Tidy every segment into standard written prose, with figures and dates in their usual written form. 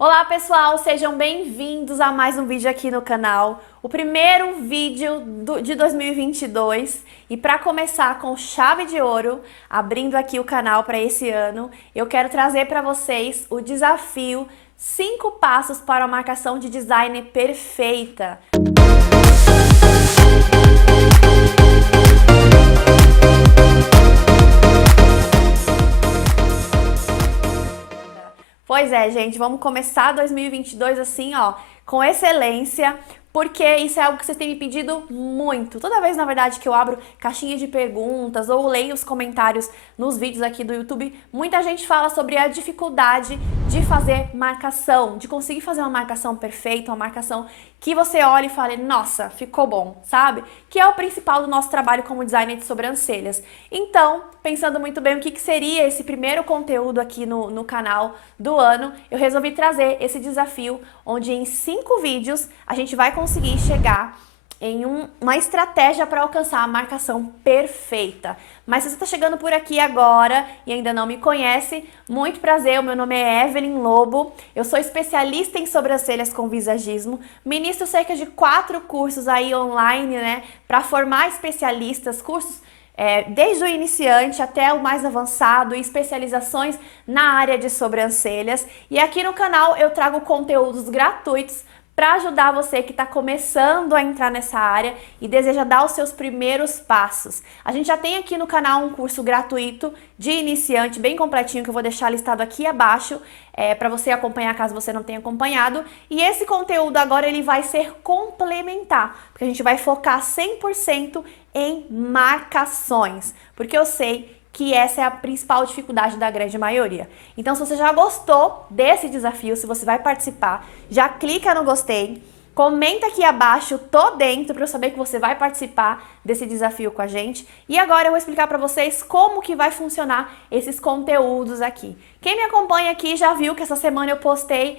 Olá pessoal, sejam bem-vindos a mais um vídeo aqui no canal, o primeiro vídeo de 2022 e para começar com chave de ouro, abrindo aqui o canal para esse ano, eu quero trazer para vocês o desafio 5 passos para a marcação de design perfeita. Pois é, gente, vamos começar 2022 assim, ó, com excelência, porque isso é algo que vocês têm me pedido muito. Toda vez, na verdade, que eu abro caixinha de perguntas ou leio os comentários nos vídeos aqui do YouTube, muita gente fala sobre a dificuldade de fazer marcação, de conseguir fazer uma marcação perfeita, uma marcação que você olhe e fale, nossa, ficou bom, sabe? Que é o principal do nosso trabalho como designer de sobrancelhas. Então, pensando muito bem o que seria esse primeiro conteúdo aqui no canal do ano, eu resolvi trazer esse desafio, onde em 5 vídeos a gente vai conseguir chegar em uma estratégia para alcançar a marcação perfeita. Mas se você está chegando por aqui agora e ainda não me conhece, muito prazer, o meu nome é Evelyn Lobo, eu sou especialista em sobrancelhas com visagismo, ministro cerca de 4 cursos aí online, né, para formar especialistas, cursos desde o iniciante até o mais avançado e especializações na área de sobrancelhas. E aqui no canal eu trago conteúdos gratuitos para ajudar você que está começando a entrar nessa área e deseja dar os seus primeiros passos. A gente já tem aqui no canal um curso gratuito de iniciante, bem completinho, que eu vou deixar listado aqui abaixo, para você acompanhar caso você não tenha acompanhado. E esse conteúdo agora ele vai ser complementar, porque a gente vai focar 100% em marcações, porque eu sei que essa é a principal dificuldade da grande maioria. Então, se você já gostou desse desafio, se você vai participar, já clica no gostei, comenta aqui abaixo, tô dentro, para eu saber que você vai participar desse desafio com a gente. E agora eu vou explicar para vocês como que vai funcionar esses conteúdos aqui. Quem me acompanha aqui já viu que essa semana eu postei,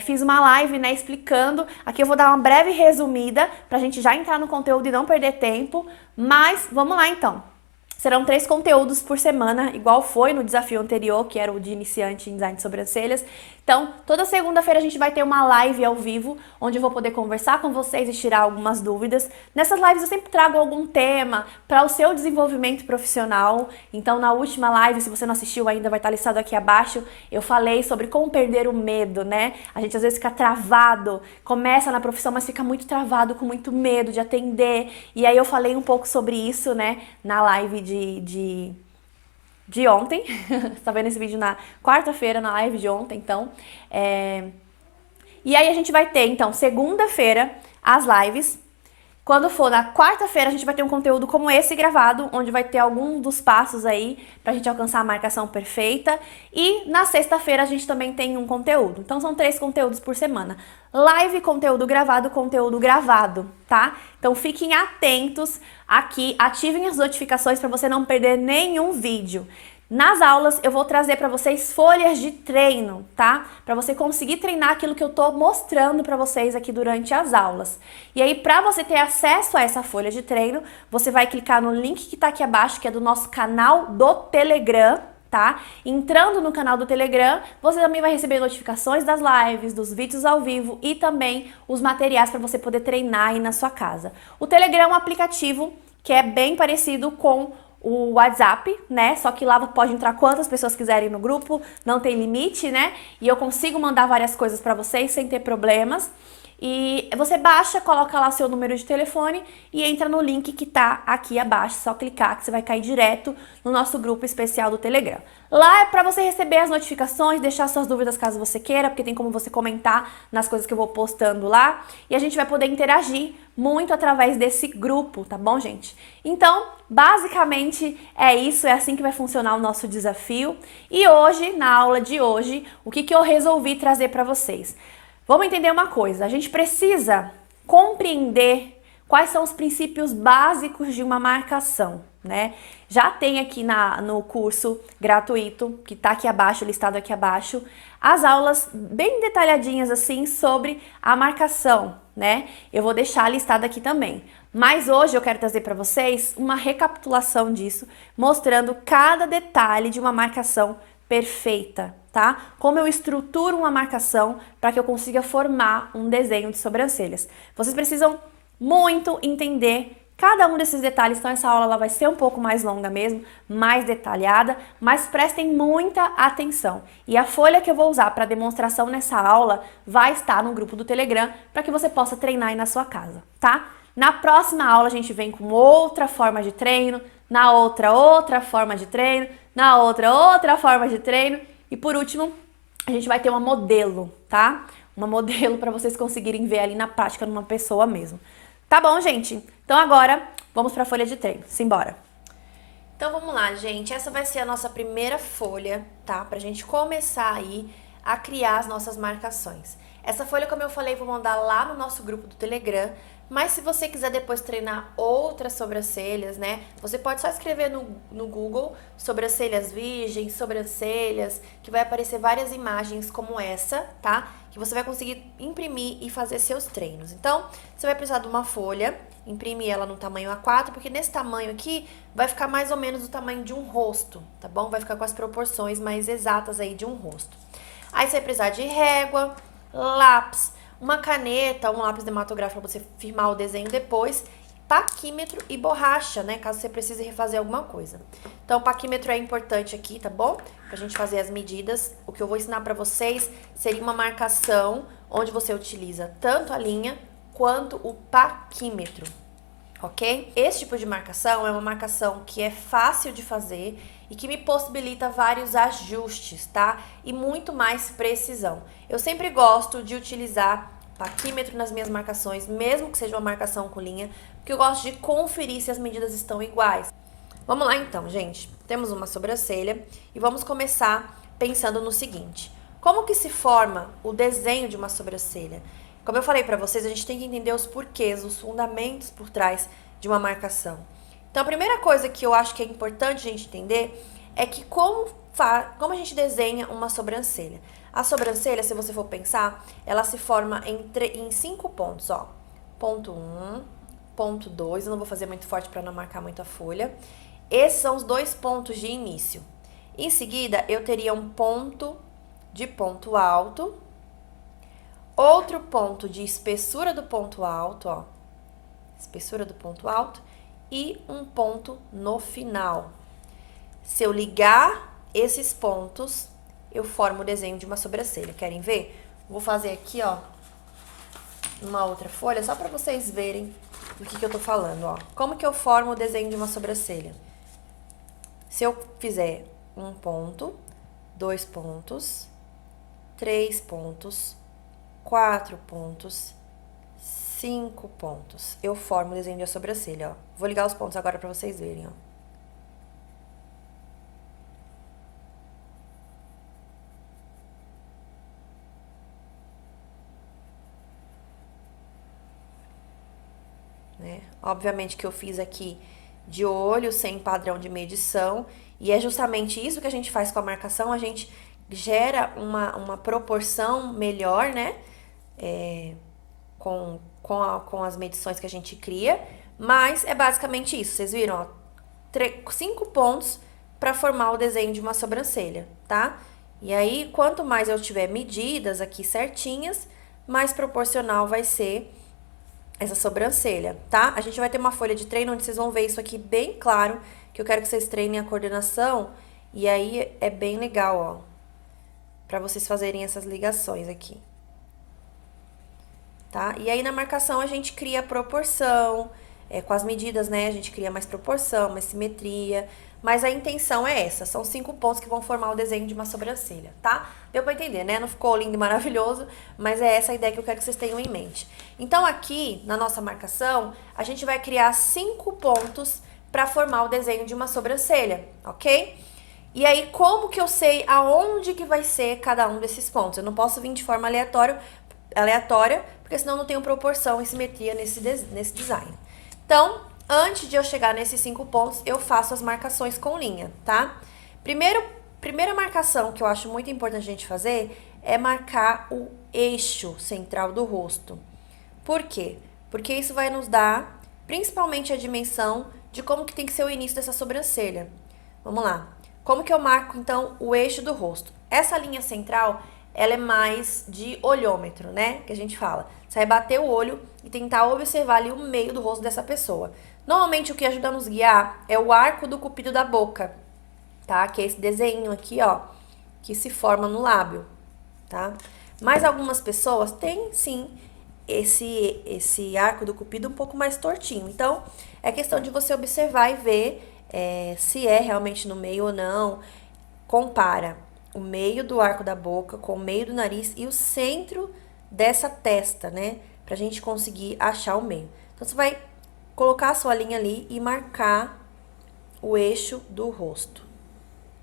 fiz uma live, né, explicando. Aqui eu vou dar uma breve resumida pra gente já entrar no conteúdo e não perder tempo. Mas vamos lá então. Serão 3 conteúdos por semana, igual foi no desafio anterior, que era o de iniciante em design de sobrancelhas. Então, toda segunda-feira a gente vai ter uma live ao vivo, onde eu vou poder conversar com vocês e tirar algumas dúvidas. Nessas lives eu sempre trago algum tema para o seu desenvolvimento profissional. Então, na última live, se você não assistiu ainda, vai estar listado aqui abaixo, eu falei sobre como perder o medo, né? A gente às vezes fica travado, começa na profissão, mas fica muito travado, com muito medo de atender. E aí eu falei um pouco sobre isso, né, na live de ontem. Você tá vendo esse vídeo na quarta-feira, na live de ontem, então. E aí a gente vai ter, então, segunda-feira, as lives. Quando for na quarta-feira, a gente vai ter um conteúdo como esse gravado, onde vai ter alguns dos passos aí pra gente alcançar a marcação perfeita. E na sexta-feira a gente também tem um conteúdo. Então são 3 conteúdos por semana. Live, conteúdo gravado, tá? Então fiquem atentos aqui, ativem as notificações para você não perder nenhum vídeo. Nas aulas eu vou trazer para vocês folhas de treino, tá? Para você conseguir treinar aquilo que eu tô mostrando para vocês aqui durante as aulas. E aí, para você ter acesso a essa folha de treino, você vai clicar no link que tá aqui abaixo, que é do nosso canal do Telegram, tá? Entrando no canal do Telegram, você também vai receber notificações das lives, dos vídeos ao vivo e também os materiais para você poder treinar aí na sua casa. O Telegram é um aplicativo que é bem parecido com o WhatsApp, né? Só que lá pode entrar quantas pessoas quiserem no grupo, não tem limite, né? E eu consigo mandar várias coisas para vocês sem ter problemas. E você baixa, coloca lá seu número de telefone e entra no link que tá aqui abaixo, só clicar que você vai cair direto no nosso grupo especial do Telegram. Lá é para você receber as notificações, deixar suas dúvidas caso você queira, porque tem como você comentar nas coisas que eu vou postando lá. E a gente vai poder interagir muito através desse grupo, tá bom, gente? Então, basicamente é isso, é assim que vai funcionar o nosso desafio. E hoje, na aula de hoje, o que eu resolvi trazer para vocês? Vamos entender uma coisa, a gente precisa compreender quais são os princípios básicos de uma marcação, né? Já tem aqui no curso gratuito, que tá aqui abaixo, listado aqui abaixo, as aulas bem detalhadinhas assim sobre a marcação, né? Eu vou deixar listado aqui também. Mas hoje eu quero trazer para vocês uma recapitulação disso, mostrando cada detalhe de uma marcação perfeita, tá? Como eu estruturo uma marcação para que eu consiga formar um desenho de sobrancelhas. Vocês precisam muito entender cada um desses detalhes, então essa aula ela vai ser um pouco mais longa mesmo, mais detalhada, mas prestem muita atenção. E a folha que eu vou usar para demonstração nessa aula vai estar no grupo do Telegram para que você possa treinar aí na sua casa, tá? Na próxima aula a gente vem com outra forma de treino, na outra forma de treino, na outra forma de treino e por último a gente vai ter uma modelo, tá? Uma modelo para vocês conseguirem ver ali na prática numa pessoa mesmo. Tá bom, gente? Então agora vamos para a folha de treino. Simbora! Então vamos lá, gente. Essa vai ser a nossa primeira folha, tá? Pra gente começar aí a criar as nossas marcações. Essa folha, como eu falei, vou mandar lá no nosso grupo do Telegram. Mas se você quiser depois treinar outras sobrancelhas, né? Você pode só escrever no Google sobrancelhas virgens, sobrancelhas, que vai aparecer várias imagens como essa, tá? Que você vai conseguir imprimir e fazer seus treinos. Então, você vai precisar de uma folha, imprimir ela no tamanho A4, porque nesse tamanho aqui vai ficar mais ou menos o tamanho de um rosto, tá bom? Vai ficar com as proporções mais exatas aí de um rosto. Aí você vai precisar de régua, lápis, uma caneta, um lápis dermatográfico para você firmar o desenho depois, paquímetro e borracha, né? Caso você precise refazer alguma coisa. Então, o paquímetro é importante aqui, tá bom? Pra gente fazer as medidas. O que eu vou ensinar pra vocês seria uma marcação onde você utiliza tanto a linha quanto o paquímetro, ok? Esse tipo de marcação é uma marcação que é fácil de fazer e que me possibilita vários ajustes, tá? E muito mais precisão. Eu sempre gosto de utilizar paquímetro nas minhas marcações, mesmo que seja uma marcação com linha, porque eu gosto de conferir se as medidas estão iguais. Vamos lá então, gente. Temos uma sobrancelha e vamos começar pensando no seguinte. Como que se forma o desenho de uma sobrancelha? Como eu falei pra vocês, a gente tem que entender os porquês, os fundamentos por trás de uma marcação. Então, a primeira coisa que eu acho que é importante a gente entender é que como a gente desenha uma sobrancelha. A sobrancelha, se você for pensar, ela se forma em 5 pontos, ó. Ponto 1, ponto 2, eu não vou fazer muito forte para não marcar muito a folha. Esses são os 2 pontos de início. Em seguida, eu teria um ponto de ponto alto, outro ponto de espessura do ponto alto, ó. Espessura do ponto alto e um ponto no final. Se eu ligar esses pontos, eu formo o desenho de uma sobrancelha. Querem ver? Vou fazer aqui, ó, uma outra folha, só para vocês verem do que eu tô falando, ó. Como que eu formo o desenho de uma sobrancelha? Se eu fizer um ponto, 2 pontos, 3 pontos, 4 pontos, 5 pontos, eu formo o desenho de uma sobrancelha, ó. Vou ligar os pontos agora para vocês verem, ó. Obviamente que eu fiz aqui de olho, sem padrão de medição, e é justamente isso que a gente faz com a marcação, a gente gera uma proporção melhor, né, com as medições que a gente cria, mas é basicamente isso, vocês viram, ó, 5 pontos para formar o desenho de uma sobrancelha, tá? E aí, quanto mais eu tiver medidas aqui certinhas, mais proporcional vai ser essa sobrancelha, tá? A gente vai ter uma folha de treino onde vocês vão ver isso aqui bem claro, que eu quero que vocês treinem a coordenação, e aí é bem legal, ó, pra vocês fazerem essas ligações aqui, tá? E aí na marcação a gente cria a proporção, com as medidas, né, a gente cria mais proporção, mais simetria, mas a intenção é essa, são 5 pontos que vão formar o desenho de uma sobrancelha, tá? Deu pra entender, né? Não ficou lindo e maravilhoso, mas é essa a ideia que eu quero que vocês tenham em mente. Então, aqui, na nossa marcação, a gente vai criar 5 pontos pra formar o desenho de uma sobrancelha, ok? E aí, como que eu sei aonde que vai ser cada um desses pontos? Eu não posso vir de forma aleatória, porque senão não tenho proporção e simetria nesse design. Então, antes de eu chegar nesses 5 pontos, eu faço as marcações com linha, tá? Primeira marcação que eu acho muito importante a gente fazer é marcar o eixo central do rosto. Por quê? Porque isso vai nos dar, principalmente, a dimensão de como que tem que ser o início dessa sobrancelha. Vamos lá. Como que eu marco, então, o eixo do rosto? Essa linha central, ela é mais de olhômetro, né? Que a gente fala. Você vai bater o olho e tentar observar ali o meio do rosto dessa pessoa. Normalmente, o que ajuda a nos guiar é o arco do cupido da boca, tá? Que é esse desenho aqui, ó, que se forma no lábio, tá? Mas algumas pessoas têm, sim, esse arco do cupido um pouco mais tortinho. Então, é questão de você observar e ver se é realmente no meio ou não. Compara o meio do arco da boca com o meio do nariz e o centro dessa testa, né? Pra gente conseguir achar o meio. Então, você vai colocar a sua linha ali e marcar o eixo do rosto.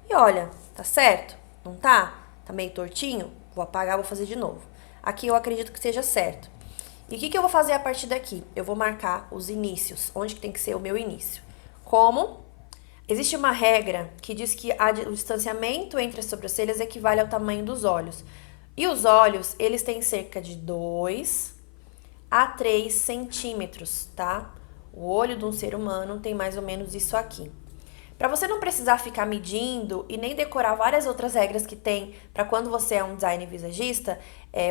E olha, tá certo? Não tá? Tá meio tortinho? Vou apagar, vou fazer de novo. Aqui eu acredito que seja certo. E o que eu vou fazer a partir daqui? Eu vou marcar os inícios, onde que tem que ser o meu início. Como? Existe uma regra que diz que o distanciamento entre as sobrancelhas equivale ao tamanho dos olhos. E os olhos, eles têm cerca de 2 a 3 centímetros, tá? O olho de um ser humano tem mais ou menos isso aqui. Para você não precisar ficar medindo e nem decorar várias outras regras que tem para quando você é um designer visagista,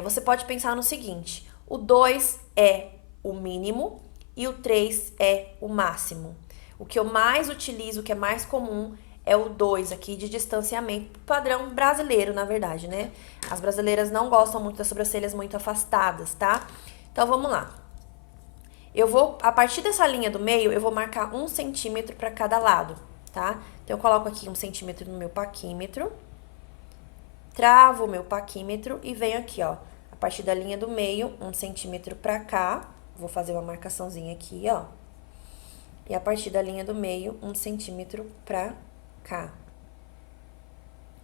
você pode pensar no seguinte: o 2 é o mínimo e o 3 é o máximo. O que eu mais utilizo, o que é mais comum, é o 2 aqui de distanciamento, padrão brasileiro, na verdade, né? As brasileiras não gostam muito das sobrancelhas muito afastadas, tá? Então, vamos lá. Eu vou, a partir dessa linha do meio, eu vou marcar 1 centímetro para cada lado, tá? Então, eu coloco aqui 1 centímetro no meu paquímetro, travo o meu paquímetro e venho aqui, ó, a partir da linha do meio, 1 centímetro para cá, vou fazer uma marcaçãozinha aqui, ó, e a partir da linha do meio, 1 centímetro pra cá.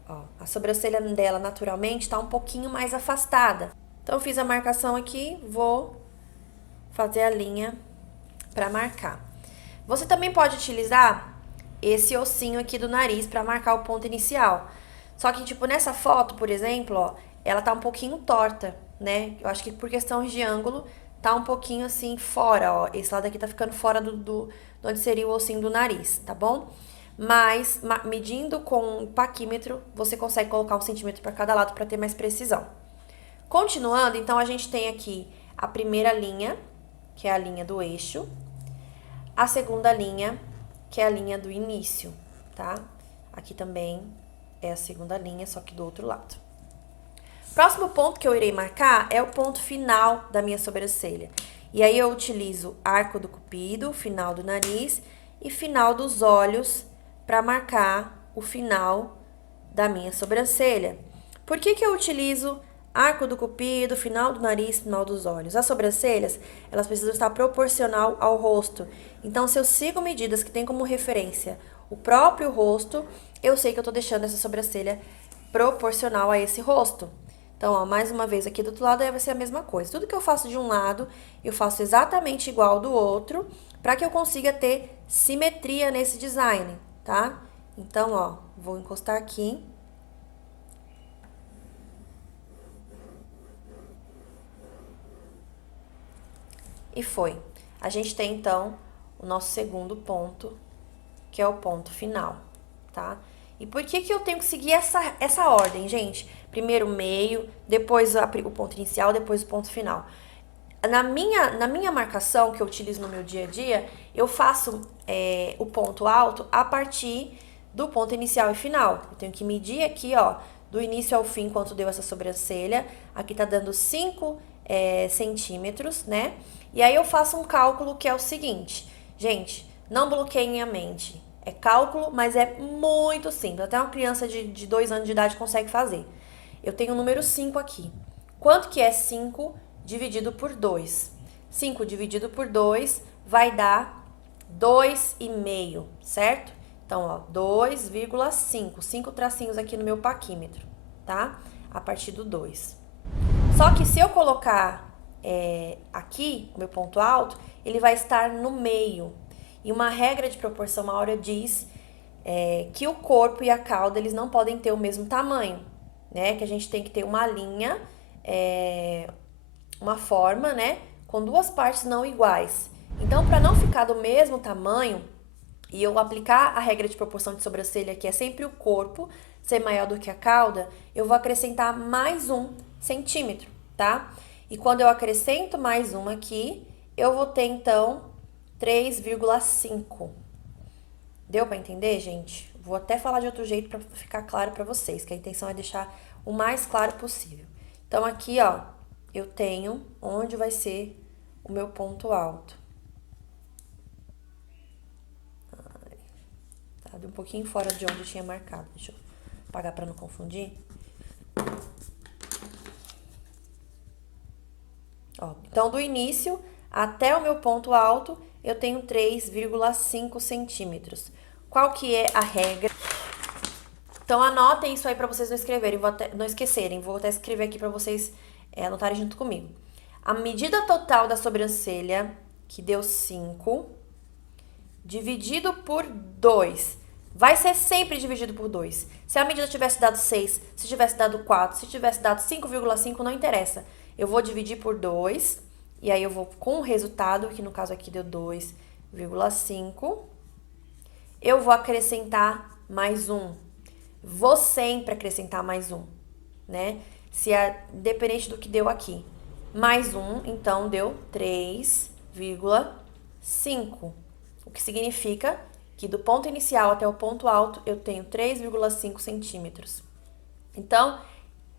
Ó, a sobrancelha dela, naturalmente, tá um pouquinho mais afastada. Então, eu fiz a marcação aqui, vou fazer a linha pra marcar. Você também pode utilizar esse ossinho aqui do nariz pra marcar o ponto inicial. Só que, tipo, nessa foto, por exemplo, ó, ela tá um pouquinho torta, né? Eu acho que por questão de ângulo, tá um pouquinho assim fora, ó. Esse lado aqui tá ficando fora do onde seria o ossinho do nariz, tá bom? Mas, medindo com o paquímetro, você consegue colocar 1 centímetro para cada lado para ter mais precisão. Continuando, então, a gente tem aqui a primeira linha, que é a linha do eixo. A segunda linha, que é a linha do início, tá? Aqui também é a segunda linha, só que do outro lado. Próximo ponto que eu irei marcar é o ponto final da minha sobrancelha. E aí eu utilizo arco do cupido, final do nariz e final dos olhos para marcar o final da minha sobrancelha. Por que eu utilizo arco do cupido, final do nariz, final dos olhos? As sobrancelhas, elas precisam estar proporcional ao rosto. Então, se eu sigo medidas que têm como referência o próprio rosto, eu sei que eu tô deixando essa sobrancelha proporcional a esse rosto. Então, ó, mais uma vez aqui do outro lado, aí vai ser a mesma coisa. Tudo que eu faço de um lado, eu faço exatamente igual do outro, para que eu consiga ter simetria nesse design, tá? Então, ó, vou encostar aqui. E foi. A gente tem, então, o nosso segundo ponto, que é o ponto final, tá? E por que eu tenho que seguir essa ordem, gente? Primeiro o meio, depois o ponto inicial, depois o ponto final. Na minha marcação, que eu utilizo no meu dia a dia, eu faço o ponto alto a partir do ponto inicial e final. Eu tenho que medir aqui, ó, do início ao fim, quanto deu essa sobrancelha. Aqui tá dando 5 centímetros, né? E aí eu faço um cálculo que é o seguinte. Gente, não bloqueiem a mente. É cálculo, mas é muito simples. Até uma criança de 2 anos de idade consegue fazer. Eu tenho o número 5 aqui. Quanto que é 5 dividido por 2? 5 dividido por 2 vai dar 2,5, certo? Então, ó, 2,5. 5 tracinhos aqui no meu paquímetro, tá? A partir do 2. Só que se eu colocar aqui, o meu ponto alto, ele vai estar no meio. E uma regra de proporção maior diz que o corpo e a cauda, eles não podem ter o mesmo tamanho, né? Que a gente tem que ter uma linha, uma forma, né? Com duas partes não iguais. Então, para não ficar do mesmo tamanho, e eu aplicar a regra de proporção de sobrancelha, que é sempre o corpo ser maior do que a cauda, eu vou acrescentar mais 1 centímetro, tá? E quando eu acrescento mais uma aqui, eu vou ter, então, 3,5. Deu pra entender, gente? Vou até falar de outro jeito pra ficar claro pra vocês, que a intenção é deixar o mais claro possível. Então, aqui, ó, eu tenho onde vai ser o meu ponto alto. Tá um pouquinho fora de onde eu tinha marcado. Deixa eu apagar pra não confundir. Ó, então, do início até o meu ponto alto, eu tenho 3,5 centímetros. Qual que é a regra? Então, anotem isso aí pra vocês não escreverem, não esquecerem. Vou até escrever aqui pra vocês anotarem junto comigo. A medida total da sobrancelha, que deu 5, dividido por 2. Vai ser sempre dividido por 2. Se a medida tivesse dado 6, se tivesse dado 4, se tivesse dado 5,5, não interessa. Eu vou dividir por 2, e aí eu vou com o resultado, que no caso aqui deu 2,5. Eu vou acrescentar mais 1. Vou sempre acrescentar mais 1, né? Independente do que deu aqui. Mais 1, então deu 3,5. O que significa que do ponto inicial até o ponto alto eu tenho 3,5 centímetros. Então,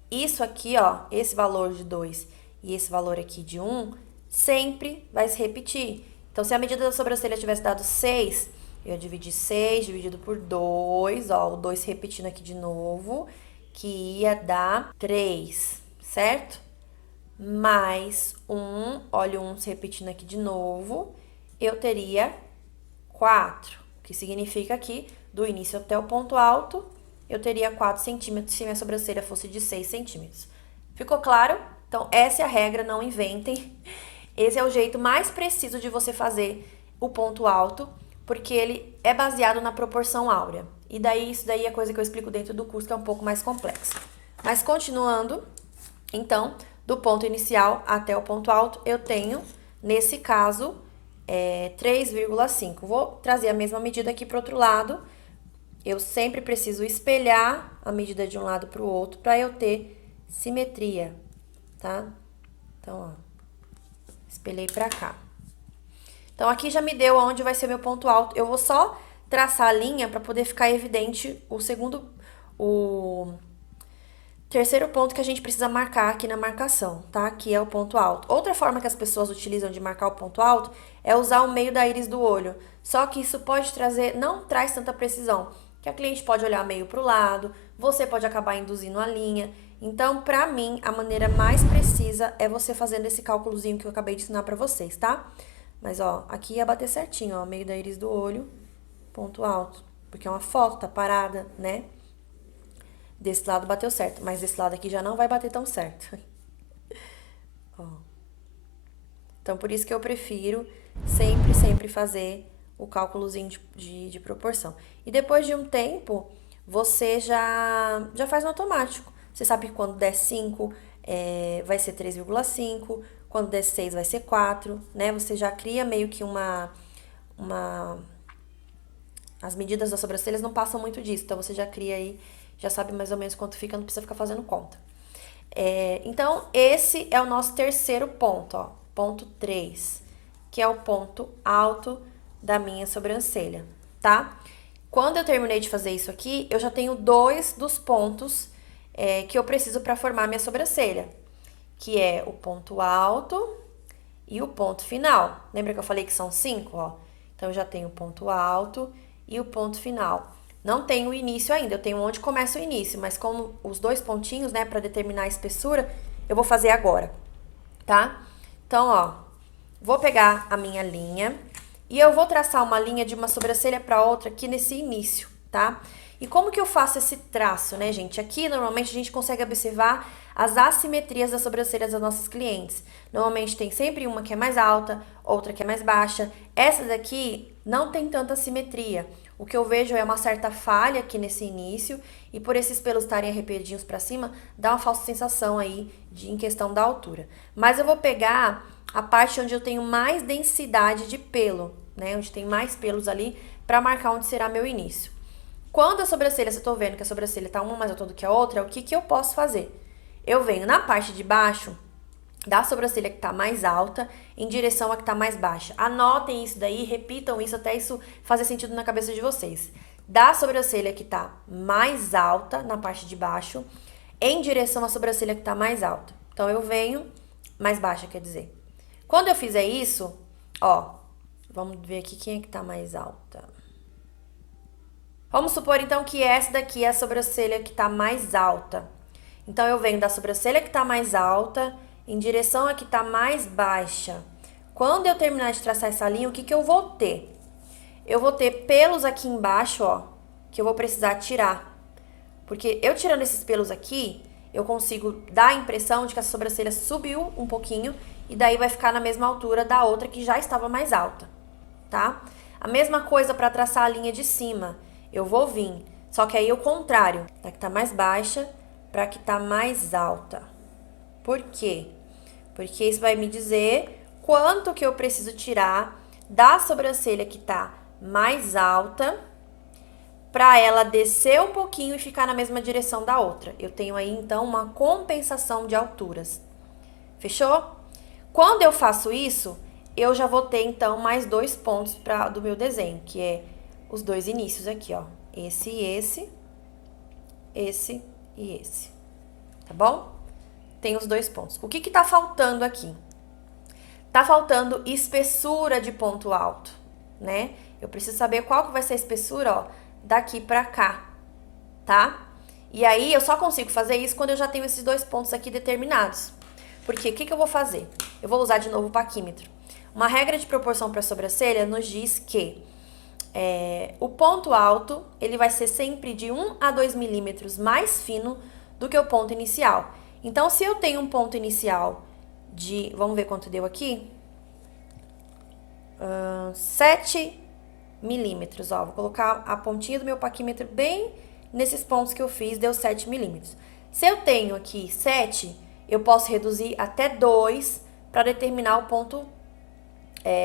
isso aqui, ó, esse valor de 2 e esse valor aqui de 1, sempre vai se repetir. Então, se a medida da sobrancelha tivesse dado 6, eu ia dividir 6 dividido por 2, ó, o 2 se repetindo aqui de novo, que ia dar 3, certo? Mais 1, olha o 1 se repetindo aqui de novo, eu teria 4, o que significa que do início até o ponto alto, eu teria 4 centímetros se minha sobrancelha fosse de 6 centímetros. Ficou claro? Então, essa é a regra, não inventem. Esse é o jeito mais preciso de você fazer o ponto alto, porque ele é baseado na proporção áurea. E daí, isso daí é coisa que eu explico dentro do curso, que é um pouco mais complexa. Mas continuando, então, do ponto inicial até o ponto alto, eu tenho, nesse caso, 3,5. Vou trazer a mesma medida aqui para o outro lado. Eu sempre preciso espelhar a medida de um lado para o outro para eu ter simetria, tá? Então, ó, espelhei para cá. Então, aqui já me deu onde vai ser meu ponto alto. Eu vou só traçar a linha para poder ficar evidente o terceiro ponto que a gente precisa marcar aqui na marcação, tá? Que é o ponto alto. Outra forma que as pessoas utilizam de marcar o ponto alto é usar o meio da íris do olho. Só que isso pode não traz tanta precisão, que a cliente pode olhar meio pro lado, você pode acabar induzindo a linha. Então, pra mim, a maneira mais precisa é você fazendo esse cálculozinho que eu acabei de ensinar pra vocês, tá? Mas, ó, aqui ia bater certinho, ó, meio da íris do olho, ponto alto. Porque é uma foto, tá parada, né? Desse lado bateu certo, mas desse lado aqui já não vai bater tão certo. Ó. Então, por isso que eu prefiro sempre fazer o cálculozinho de proporção. E depois de um tempo, você já faz no automático. Você sabe que quando der 5, vai ser 3,5. Quando der 6, vai ser 4, né? Você já cria meio que As medidas das sobrancelhas não passam muito disso. Então, você já cria aí, já sabe mais ou menos quanto fica, não precisa ficar fazendo conta. Então, esse é o nosso terceiro ponto, ó. Ponto 3, que é o ponto alto da minha sobrancelha, tá? Quando eu terminei de fazer isso aqui, eu já tenho 2 dos pontos que eu preciso para formar minha sobrancelha, que é o ponto alto e o ponto final. Lembra que eu falei que são 5, ó? Então, eu já tenho o ponto alto e o ponto final. Não tenho o início ainda, eu tenho onde começa o início, mas como os 2 pontinhos, né, para determinar a espessura, eu vou fazer agora, tá? Então, ó, vou pegar a minha linha e eu vou traçar uma linha de uma sobrancelha para outra aqui nesse início, tá? E como que eu faço esse traço, né, gente? Aqui, normalmente, a gente consegue observar as assimetrias das sobrancelhas das nossas clientes. Normalmente, tem sempre uma que é mais alta, outra que é mais baixa. Essa daqui não tem tanta simetria. O que eu vejo é uma certa falha aqui nesse início, e por esses pelos estarem arrepiadinhos para cima, dá uma falsa sensação aí em questão da altura. Mas eu vou pegar a parte onde eu tenho mais densidade de pelo, né? Onde tem mais pelos ali, pra marcar onde será meu início. Quando a sobrancelha, se eu tô vendo que a sobrancelha tá uma mais alta do que a outra, o que que eu posso fazer? Eu venho na parte de baixo da sobrancelha que tá mais alta em direção à que tá mais baixa. Anotem isso daí, repitam isso até isso fazer sentido na cabeça de vocês. Da sobrancelha que tá mais alta, na parte de baixo, em direção à sobrancelha que tá mais alta. Então, eu venho mais baixa, quer dizer. Quando eu fizer isso, ó, vamos ver aqui quem é que tá mais alta. Vamos supor, então, que essa daqui é a sobrancelha que tá mais alta. Então, eu venho da sobrancelha que tá mais alta em direção à que tá mais baixa. Quando eu terminar de traçar essa linha, o que que eu vou ter? Eu vou ter pelos aqui embaixo, ó, que eu vou precisar tirar. Porque eu tirando esses pelos aqui, eu consigo dar a impressão de que a sobrancelha subiu um pouquinho e daí vai ficar na mesma altura da outra que já estava mais alta, tá? A mesma coisa para traçar a linha de cima. Eu vou vir, só que aí o contrário, da que tá mais baixa para que tá mais alta. Por quê? Porque isso vai me dizer quanto que eu preciso tirar da sobrancelha que tá mais alta para ela descer um pouquinho e ficar na mesma direção da outra. Eu tenho aí, então, uma compensação de alturas. Fechou? Quando eu faço isso, eu já vou ter, então, mais 2 pontos do meu desenho, que é os 2 inícios aqui, ó. Esse e esse e esse. Tá bom? Tem os 2 pontos. O que que tá faltando aqui? Tá faltando espessura de ponto alto, né? Eu preciso saber qual que vai ser a espessura, ó, daqui pra cá, tá? E aí, eu só consigo fazer isso quando eu já tenho esses 2 pontos aqui determinados. Porque o que que eu vou fazer? Eu vou usar de novo o paquímetro. Uma regra de proporção para a sobrancelha nos diz que o ponto alto, ele vai ser sempre de 1 a 2 milímetros mais fino do que o ponto inicial. Então, se eu tenho um ponto inicial de, vamos ver quanto deu aqui? 7 milímetros, ó. Vou colocar a pontinha do meu paquímetro bem nesses pontos que eu fiz, deu 7 milímetros. Se eu tenho aqui 7, eu posso reduzir até 2 para determinar o ponto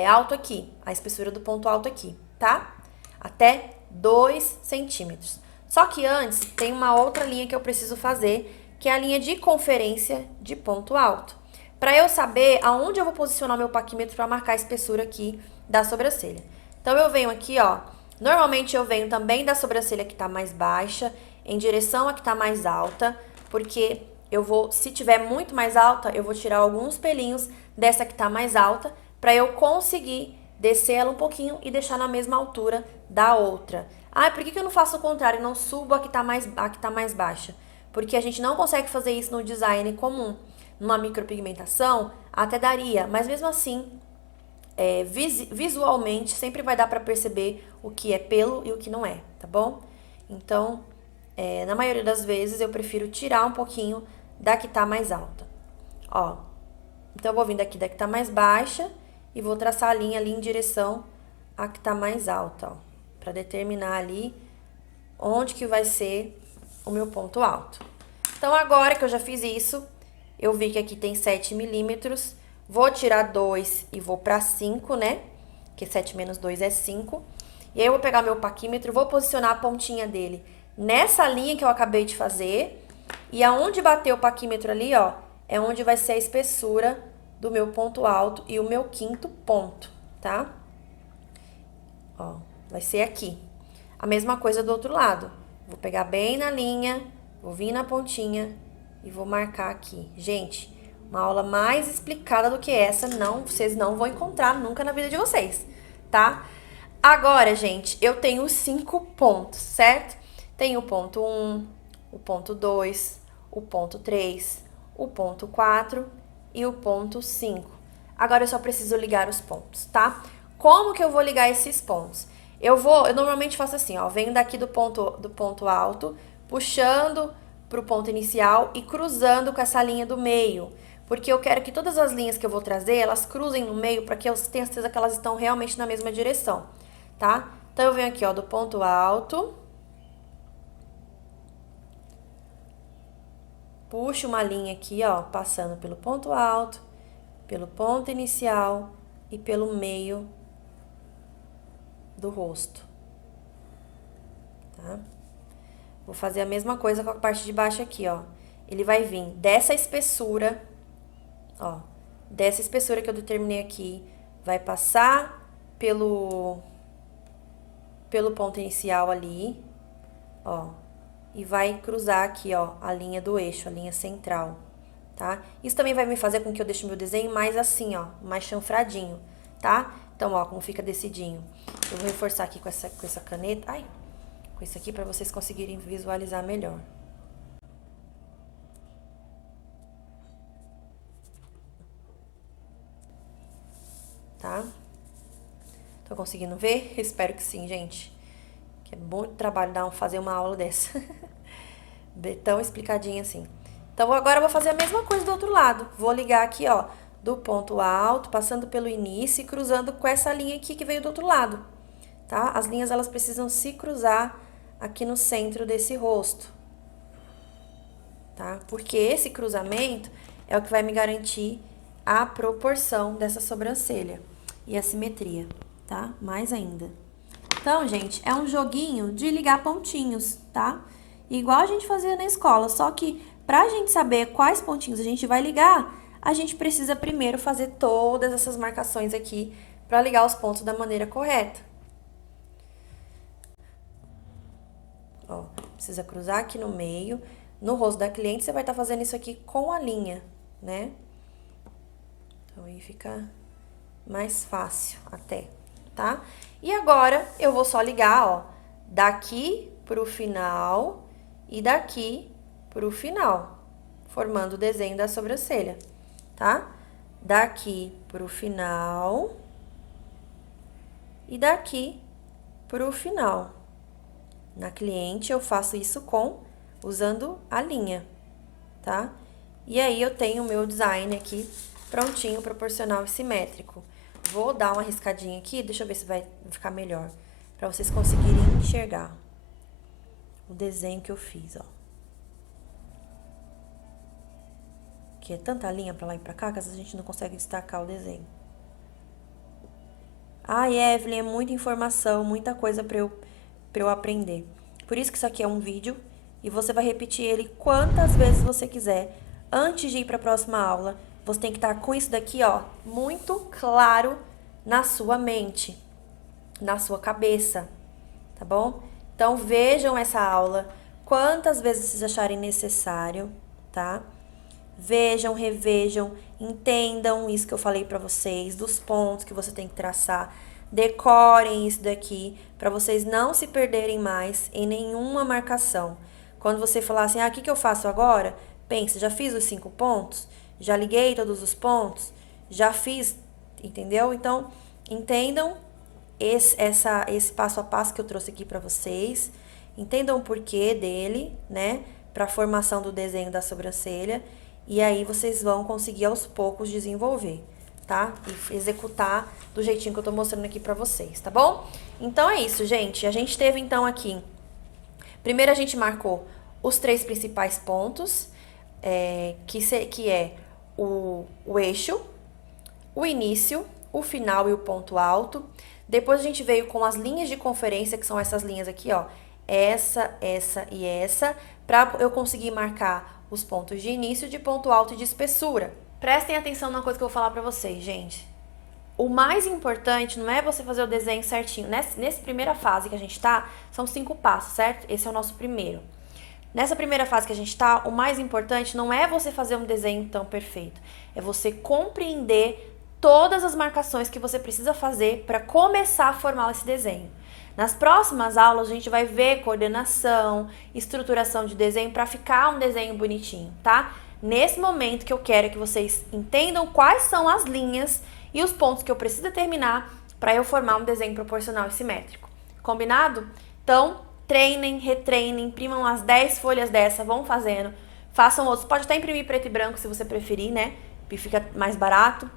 alto aqui, a espessura do ponto alto aqui, tá? Até 2 centímetros. Só que antes, tem uma outra linha que eu preciso fazer, que é a linha de conferência de ponto alto. Para eu saber aonde eu vou posicionar meu paquímetro para marcar a espessura aqui da sobrancelha. Então, eu venho aqui, ó. Normalmente, eu venho também da sobrancelha que tá mais baixa, em direção à que tá mais alta, porque eu vou, se tiver muito mais alta, eu vou tirar alguns pelinhos dessa que tá mais alta, para eu conseguir descer ela um pouquinho e deixar na mesma altura da outra. Ah, por que eu não faço o contrário, não subo a que tá mais baixa? Porque a gente não consegue fazer isso no design comum. Numa micropigmentação, até daria, mas mesmo assim, visualmente, sempre vai dar pra perceber o que é pelo e o que não é, tá bom? Então, na maioria das vezes, eu prefiro tirar um pouquinho da que tá mais alta. Ó, então, eu vou vir daqui da que tá mais baixa e vou traçar a linha ali em direção à que tá mais alta, ó. Pra determinar ali onde que vai ser o meu ponto alto. Então, agora que eu já fiz isso, eu vi que aqui tem 7 milímetros, vou tirar 2 e vou pra 5, né? Porque 7 menos 2 é 5. E aí, eu vou pegar meu paquímetro, vou posicionar a pontinha dele nessa linha que eu acabei de fazer. E aonde bater o paquímetro ali, ó, é onde vai ser a espessura do meu ponto alto e o meu 5º ponto, tá? Ó, vai ser aqui. A mesma coisa do outro lado. Vou pegar bem na linha, vou vir na pontinha e vou marcar aqui. Gente, uma aula mais explicada do que essa, vocês não vão encontrar nunca na vida de vocês, tá? Agora, gente, eu tenho os 5 pontos, certo? Tenho o ponto 1, o ponto 2, o ponto 3, o ponto 4 e o ponto 5. Agora, eu só preciso ligar os pontos, tá? Como que eu vou ligar esses pontos? Eu normalmente faço assim, ó, venho daqui do ponto alto, puxando pro ponto inicial e cruzando com essa linha do meio. Porque eu quero que todas as linhas que eu vou trazer, elas cruzem no meio para que eu tenha certeza que elas estão realmente na mesma direção, tá? Então, eu venho aqui, ó, do ponto alto, puxo uma linha aqui, ó, passando pelo ponto alto, pelo ponto inicial e pelo meio do rosto, tá? Vou fazer a mesma coisa com a parte de baixo aqui, ó. Ele vai vir dessa espessura, ó, dessa espessura que eu determinei aqui, vai passar pelo ponto inicial ali, ó, e vai cruzar aqui, ó, a linha do eixo, a linha central, tá? Isso também vai me fazer com que eu deixe meu desenho mais assim, ó, mais chanfradinho, tá? Então, ó, como fica descidinho. Eu vou reforçar aqui com essa caneta, ai, com isso aqui pra vocês conseguirem visualizar melhor. Tá? Tô conseguindo ver? Espero que sim, gente. Que é muito trabalho fazer uma aula dessa. Tão explicadinha assim. Então, agora eu vou fazer a mesma coisa do outro lado. Vou ligar aqui, ó, do ponto alto, passando pelo início e cruzando com essa linha aqui que veio do outro lado, tá? As linhas, elas precisam se cruzar aqui no centro desse rosto, tá? Porque esse cruzamento é o que vai me garantir a proporção dessa sobrancelha e a simetria, tá? Mais ainda. Então, gente, é um joguinho de ligar pontinhos, tá? Igual a gente fazia na escola, só que pra gente saber quais pontinhos a gente vai ligar, a gente precisa primeiro fazer todas essas marcações aqui pra ligar os pontos da maneira correta. Ó, precisa cruzar aqui no meio. No rosto da cliente, você vai estar fazendo isso aqui com a linha, né? Então, aí fica mais fácil até, tá? E agora, eu vou só ligar, ó, daqui pro final e daqui pro final, formando o desenho da sobrancelha, tá? Daqui pro final e daqui pro final. Na cliente, eu faço isso usando a linha, tá? E aí, eu tenho o meu design aqui prontinho, proporcional e simétrico. Vou dar uma riscadinha aqui, deixa eu ver se vai ficar melhor, pra vocês conseguirem enxergar o desenho que eu fiz, ó. Que é tanta linha pra lá e pra cá, que às vezes a gente não consegue destacar o desenho. Ai, Evelyn, é muita informação, muita coisa pra eu aprender. Por isso que isso aqui é um vídeo, e você vai repetir ele quantas vezes você quiser. Antes de ir pra próxima aula, você tem que estar com isso daqui, ó, muito claro na sua mente, na sua cabeça, tá bom? Então, vejam essa aula quantas vezes vocês acharem necessário, tá? Vejam, revejam, entendam isso que eu falei pra vocês, dos pontos que você tem que traçar. Decorem isso daqui, pra vocês não se perderem mais em nenhuma marcação. Quando você falar assim, o que eu faço agora? Pensa, já fiz os 5 pontos? Já liguei todos os pontos? Já fiz, entendeu? Então, entendam esse passo a passo que eu trouxe aqui pra vocês. Entendam o porquê dele, né? Pra formação do desenho da sobrancelha. E aí, vocês vão conseguir aos poucos desenvolver, tá? E executar do jeitinho que eu tô mostrando aqui pra vocês, tá bom? Então, é isso, gente. A gente teve, então, aqui... Primeiro, a gente marcou os 3 principais pontos, que é o eixo, o início, o final e o ponto alto. Depois, a gente veio com as linhas de conferência, que são essas linhas aqui, ó. Essa e essa, pra eu conseguir marcar os pontos de início, de ponto alto e de espessura. Prestem atenção numa coisa que eu vou falar pra vocês, gente. O mais importante não é você fazer o desenho certinho. Nessa primeira fase que a gente tá, são 5 passos, certo? Esse é o nosso primeiro. Nessa primeira fase que a gente tá, o mais importante não é você fazer um desenho tão perfeito. É você compreender todas as marcações que você precisa fazer para começar a formar esse desenho. Nas próximas aulas, a gente vai ver coordenação, estruturação de desenho para ficar um desenho bonitinho, tá? Nesse momento que eu quero que vocês entendam quais são as linhas e os pontos que eu preciso determinar para eu formar um desenho proporcional e simétrico. Combinado? Então, treinem, retreinem, imprimam as 10 folhas dessa, vão fazendo, façam outros. Pode até imprimir preto e branco se você preferir, né? Que fica mais barato.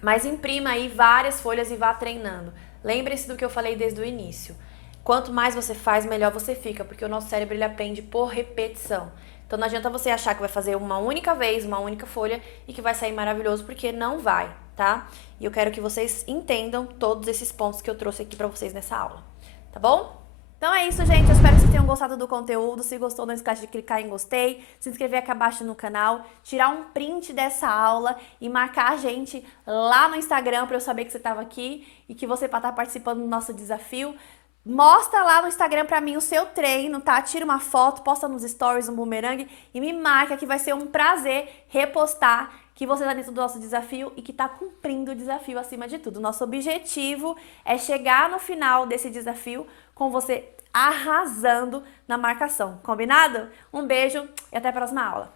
Mas imprima aí várias folhas e vá treinando. Lembre-se do que eu falei desde o início. Quanto mais você faz, melhor você fica, porque o nosso cérebro ele aprende por repetição. Então não adianta você achar que vai fazer uma única vez, uma única folha e que vai sair maravilhoso, porque não vai, tá? E eu quero que vocês entendam todos esses pontos que eu trouxe aqui pra vocês nessa aula, tá bom? Então é isso, gente. Eu espero que vocês tenham gostado do conteúdo. Se gostou, não esquece de clicar em gostei, se inscrever aqui abaixo no canal, tirar um print dessa aula e marcar a gente lá no Instagram para eu saber que você estava aqui e que você está participando do nosso desafio. Mostra lá no Instagram pra mim o seu treino, tá? Tira uma foto, posta nos stories, um bumerangue e me marca que vai ser um prazer repostar que você tá dentro do nosso desafio e que tá cumprindo o desafio acima de tudo. Nosso objetivo é chegar no final desse desafio com você arrasando na marcação. Combinado? Um beijo e até a próxima aula.